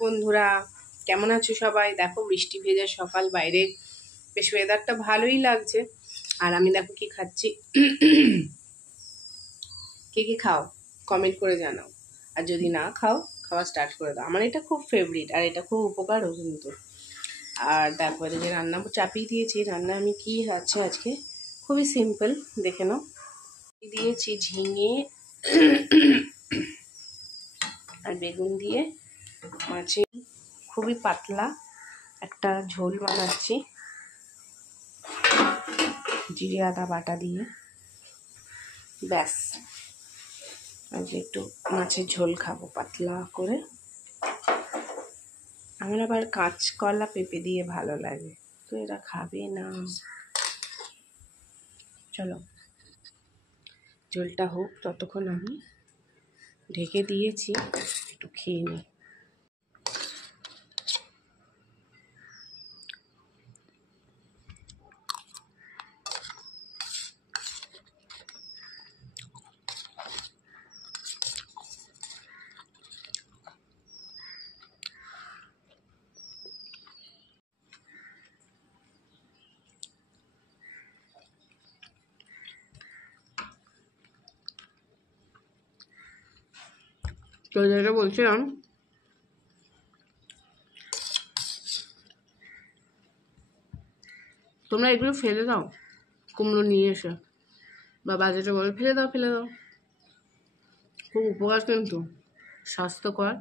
বন্ধুরা, কেমন আছো সবাই? দেখো বৃষ্টি ভেজা সকাল, বাইরে বেশ ওয়েদারটা ভালোই লাগছে। আর আমি দেখো কি খাচ্ছি। কে কে খাও কমেন্ট করে জানাও, আর যদি না খাও খাওয়া স্টার্ট করে দাও। আমার এটা খুব ফেভারিট আর এটা খুব উপকারও কিন্তু। আর তারপরে যে রান্না চাপিয়ে দিয়েছি, রান্না আমি কি আছে আজকে, খুবই সিম্পল, দেখে নাও। দিয়েছি ঝিঙে আর বেগুন দিয়ে মাছের খুবই পাতলা একটা ঝোল বানাচ্ছি, জিরে আদা বাটা দিয়ে। ব্যাস, আজ একটু মাছের ঝোল খাবো পাতলা করে। আমার আবার কাঁচকলা পেঁপে দিয়ে ভালো লাগে, তো এরা খাবে না। চলো ঝোলটা হোক, ততক্ষণ আমি ঢেকে দিয়েছি, একটু খেয়ে নিই। তো যেটা বলছিলাম, তোমরা এগুলো ফেলে দাও, কুমড়ো নিয়ে এসে বা বাজারে বলে ফেলে দাও ফেলে দাও। খুব উপকার কিন্তু, স্বাস্থ্যকর,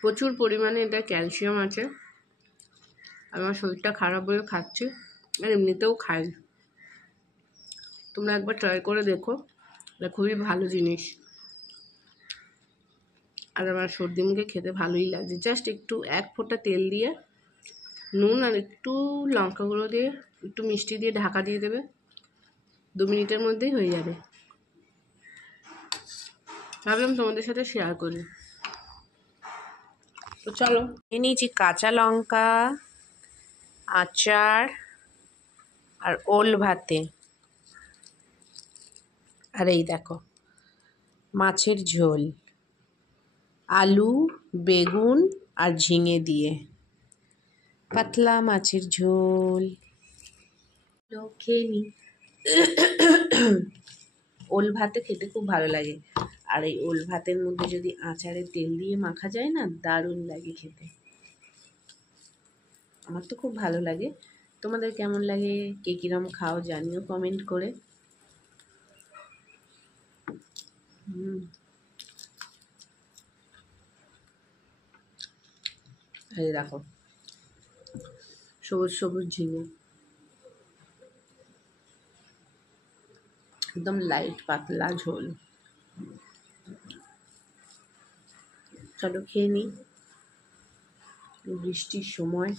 প্রচুর পরিমাণে এটা ক্যালসিয়াম আছে। আমার শরীরটা খারাপ বলে খাচ্ছি, আর এমনিতেও খাই। তোমরা একবার ট্রাই করে দেখো, এটা খুবই ভালো জিনিস। আর আমার সর্দি মুখে খেতে ভালোই লাগছে। জাস্ট একটু এক ফোঁটা তেল দিয়ে, নুন আর একটু লঙ্কা গুঁড়ো দিয়ে, একটু মিষ্টি দিয়ে ঢাকা দিয়ে দেবে, 2 মিনিটের মধ্যেই হয়ে যাবে। ভাবলাম তোমাদের সাথে শেয়ার করি। তো চলো, নিয়ে নিয়েছি কাঁচা লঙ্কা, আচার আর ওল ভাতে। আর এই দেখো মাছের ঝোল, আলু, বেগুন আর ঝিঙে দিয়ে পাতলা মাছের ঝোল। খেয়ে নি। ওল ভাতে খেতে খুব ভালো লাগে, আর এই ওল ভাতের মধ্যে যদি আচারের তেল দিয়ে মাখা যায় না, দারুণ লাগে খেতে। আমার তো খুব ভালো লাগে। তোমাদের কেমন লাগে, কে কিরম খাও জানিও কমেন্ট করে। এই দেখো সবুজ সবুজ ঝিঙে, একদম লাইট পাতলা ঝোল। চলো খেয়ে নিই, বৃষ্টির সময়।